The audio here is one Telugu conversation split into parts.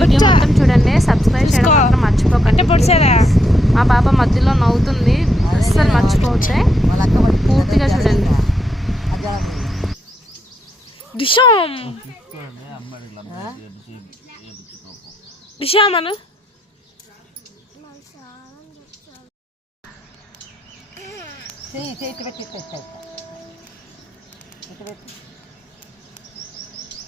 వీడియో మొత్తం చూడండి సబ్స్క్రైబ్ చేయడం. మాత్రం మర్చిపోకండి. మా పాప మధ్యలో నవ్వుతుంది అస్సలు మర్చిపోతే. పూర్తిగా చూడండి. దిశాం. దిశామను పెట్టు ఏం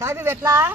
સાહેબ એટલા